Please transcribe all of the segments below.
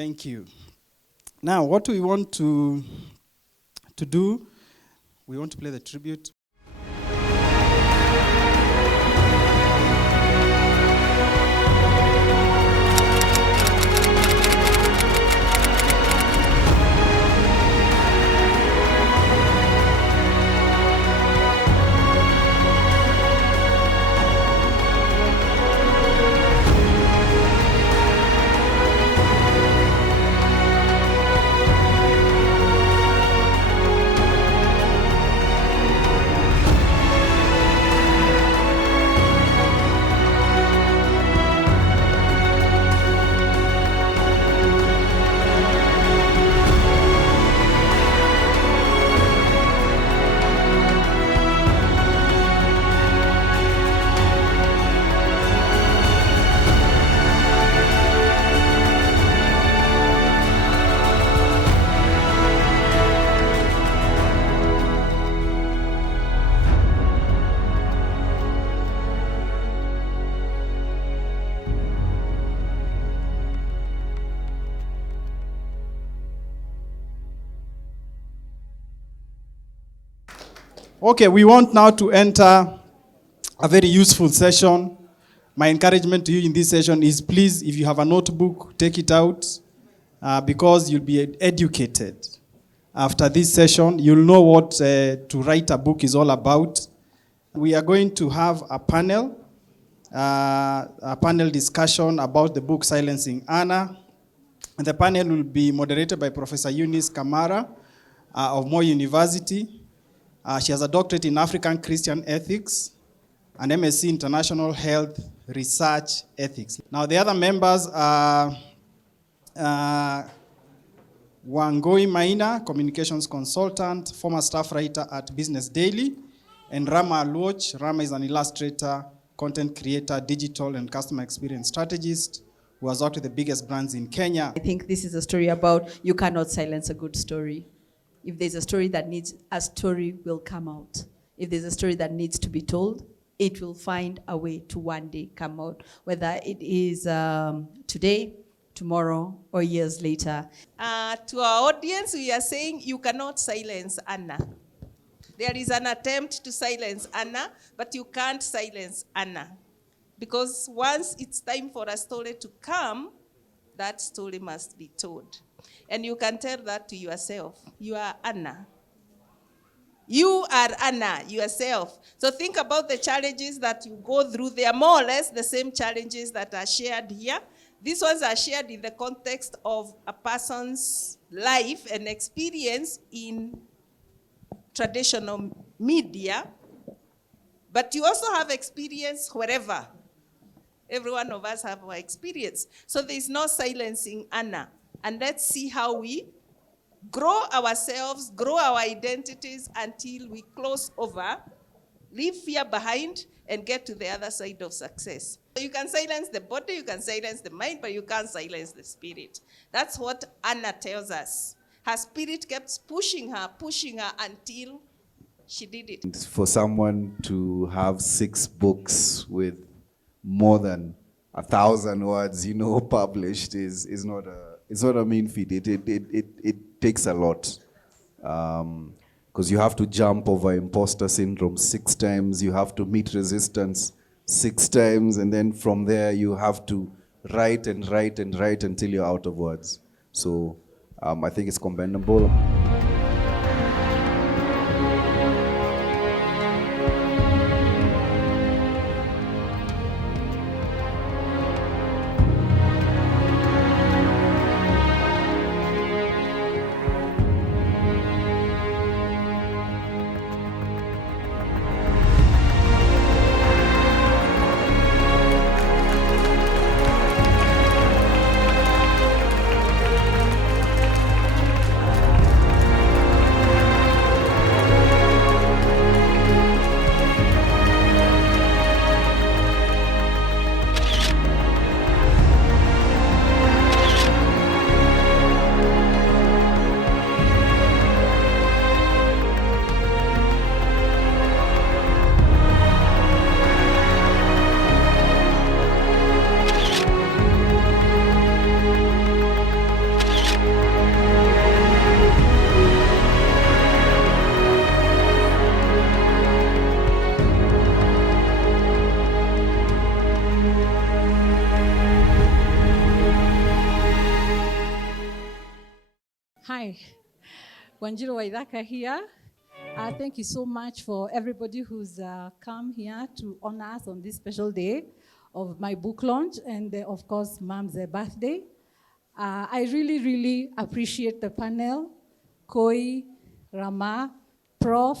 Thank you. Now, what we want to do, we want to play the tribute. Okay, we want now to enter a very useful session. My encouragement to you in this session is, please, if you have a notebook, take it out, because you'll be educated. After this session, you'll know what to write a book is all about. We are going to have a panel discussion about the book Silencing Anna. And the panel will be moderated by Professor Eunice Kamara of Moi University. She has a doctorate in African Christian Ethics, an MSc International Health Research Ethics. Now, the other members are Wangoi Maina, Communications Consultant, former staff writer at Business Daily, and Rama Aluoch. Rama is an illustrator, content creator, digital and customer experience strategist who has worked with the biggest brands in Kenya. I think this is a story about you cannot silence a good story. If there's a story that needs, a story will come out. If there's a story that needs to be told, it will find a way to one day come out, whether it is today, tomorrow, or years later. To our audience, we are saying you cannot silence Anna. There is an attempt to silence Anna, but you can't silence Anna. Because once it's time for a story to come, that story must be told. And you can tell that to yourself. You are Anna. You are Anna, yourself. So think about the challenges that you go through. They are more or less the same challenges that are shared here. These ones are shared in the context of a person's life and experience in traditional media. But you also have experience wherever. Every one of us have our experience. So there is no silencing Anna. And let's see how we grow ourselves, grow our identities until we close over, leave fear behind, and get to the other side of success. You can silence the body, you can silence the mind, but you can't silence the spirit. That's what Anna tells us. Her spirit kept pushing her until she did it. For someone to have 6 books with more than 1,000 words, published is not a mean feat. It takes a lot, because you have to jump over imposter syndrome 6 times. You have to meet resistance 6 times, and then from there you have to write and write and write until you're out of words. So I think it's commendable. Hi, Wanjiru Waithaka here. Thank you so much for everybody who's come here to honor us on this special day of my book launch and, of course, Mom's birthday. I really, really appreciate the panel, Koi, Rama, Prof.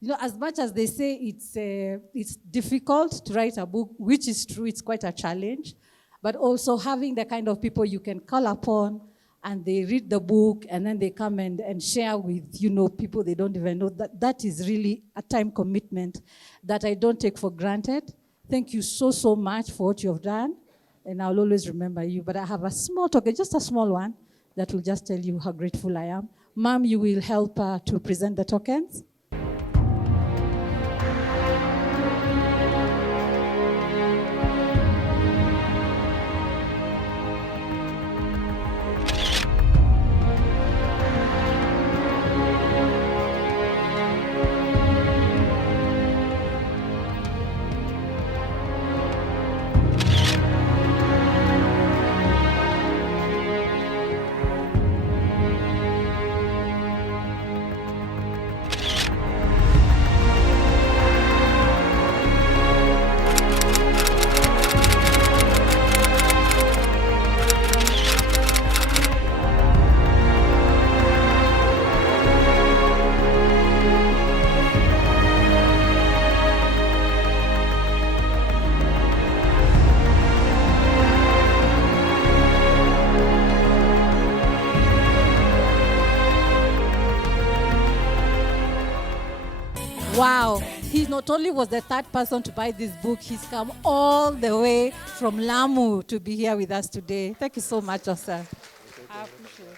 You know, as much as they say it's difficult to write a book, which is true, it's quite a challenge, but also having the kind of people you can call upon and they read the book and then they come and share with, you know, people they don't even know. That is really a time commitment that I don't take for granted. Thank you so, so much for what you've done. And I'll always remember you. But I have a small token, just a small one, that will just tell you how grateful I am. Ma'am, you will help to present the tokens. Wow, he not only was the third person to buy this book, he's come all the way from Lamu to be here with us today. Thank you so much, sir. I appreciate it.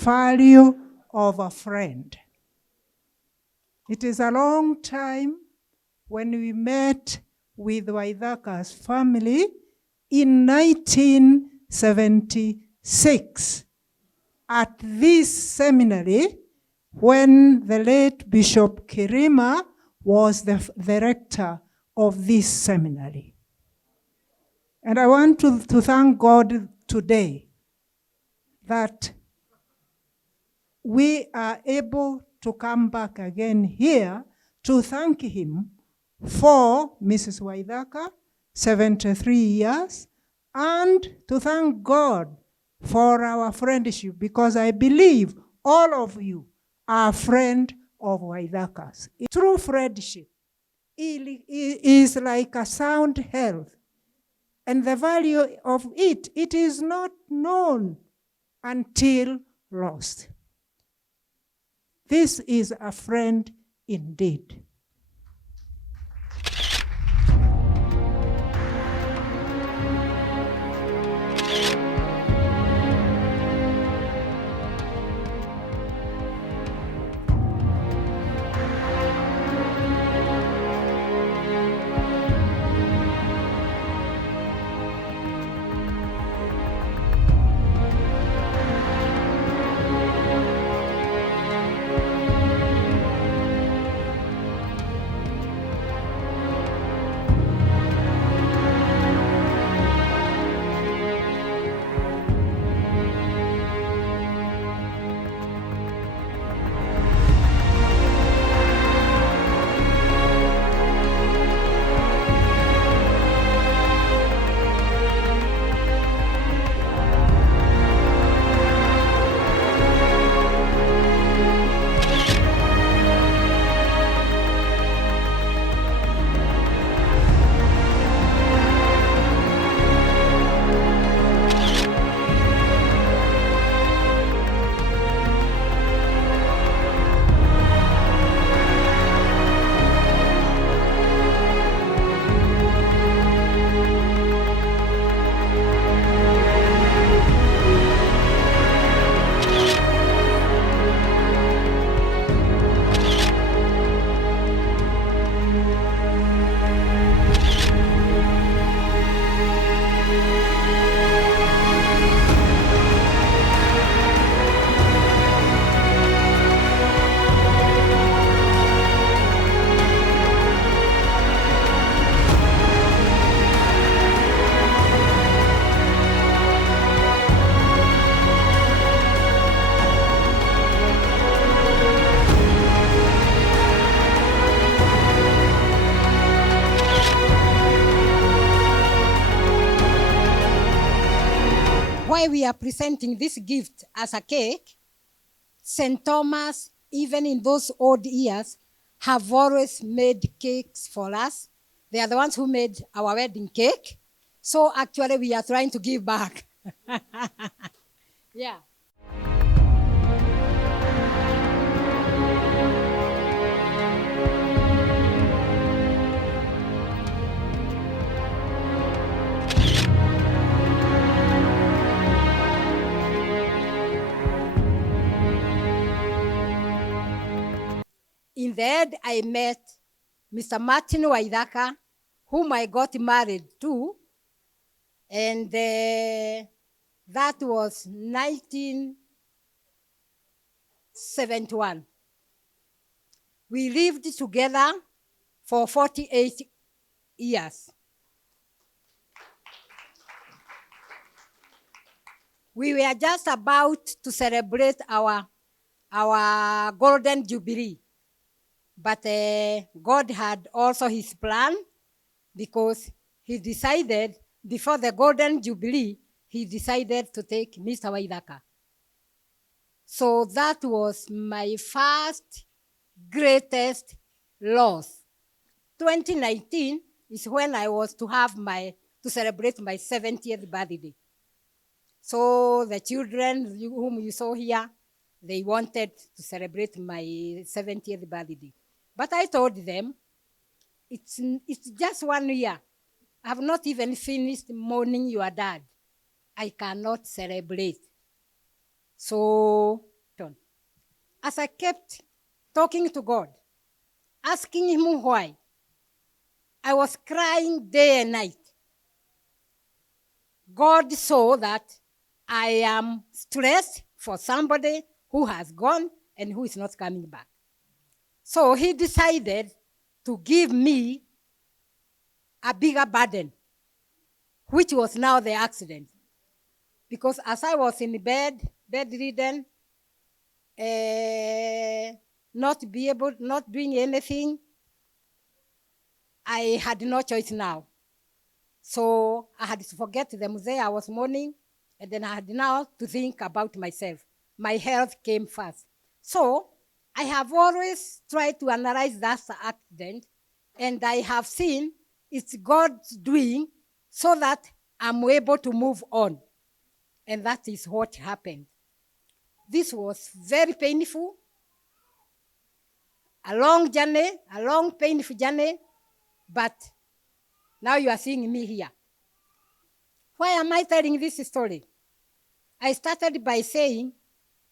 Value of a friend. It is a long time when we met with Waithaka's family in 1976 at this seminary when the late Bishop Kirima was the rector of this seminary. And I want to thank God today that we are able to come back again here to thank him for Mrs. Waithaka, 73 years, and to thank God for our friendship, because I believe all of you are a friend of Waithakas. True friendship is like a sound health. And the value of it is not known until lost. This is a friend indeed. Why we are presenting this gift as a cake, St. Thomas, even in those old years, have always made cakes for us. They are the ones who made our wedding cake. So actually we are trying to give back. Yeah. In the end, I met Mr. Martin Waithaka, whom I got married to, and that was 1971. We lived together for 48 years. We were just about to celebrate our golden jubilee. But God had also his plan, because he decided, before the golden jubilee, he decided to take Mr. Waithaka. So that was my first greatest loss. 2019 is when I was to celebrate my 70th birthday. So the children whom you saw here, they wanted to celebrate my 70th birthday. But I told them, it's just 1 year. I have not even finished mourning your dad. I cannot celebrate. So, as I kept talking to God, asking him why, I was crying day and night. God saw that I am stressed for somebody who has gone and who is not coming back. So he decided to give me a bigger burden, which was now the accident. Because as I was in bedridden, not doing anything, I had no choice now. So I had to forget the mzee I was mourning, and then I had now to think about myself. My health came first. So I have always tried to analyze that accident, and I have seen it's God's doing so that I'm able to move on. And that is what happened. This was very painful, a long journey, a long painful journey, but now you are seeing me here. Why am I telling this story? I started by saying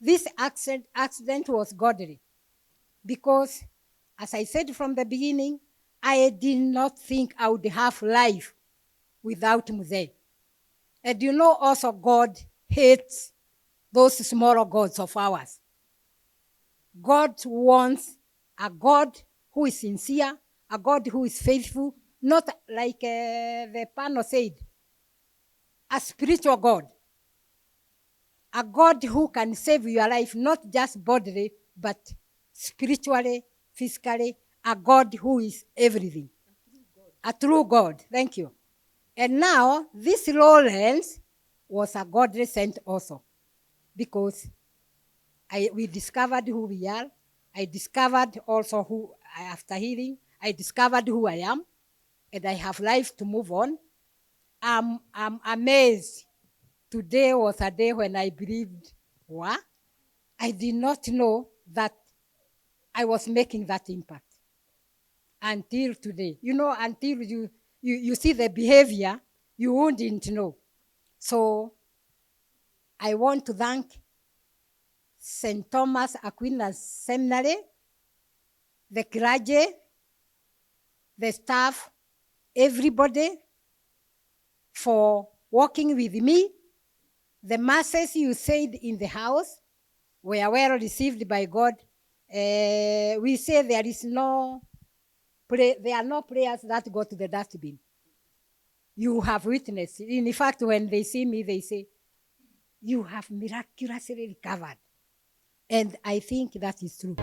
this accident was godly, because, as I said from the beginning, I did not think I would have life without Mzee. And you know also God hates those smaller gods of ours. God wants a God who is sincere, a God who is faithful, not like the panel said, a spiritual God. A God who can save your life, not just bodily, but spiritually, physically, a God who is everything. A true God. Thank you. And now, this Lawrence was a godly sent also, because we discovered who we are. I discovered also who, after healing, I discovered who I am, and I have life to move on. I'm amazed. Today was a day when I believed, what? I did not know that I was making that impact until today. You know, until you see the behavior, you wouldn't know. So I want to thank St. Thomas Aquinas Seminary, the clergy, the staff, everybody for working with me. The masses you said in the house were well received by God. We say there are no prayers that go to the dustbin. You have witnessed. In fact, when they see me, they say, you have miraculously recovered. And I think that is true.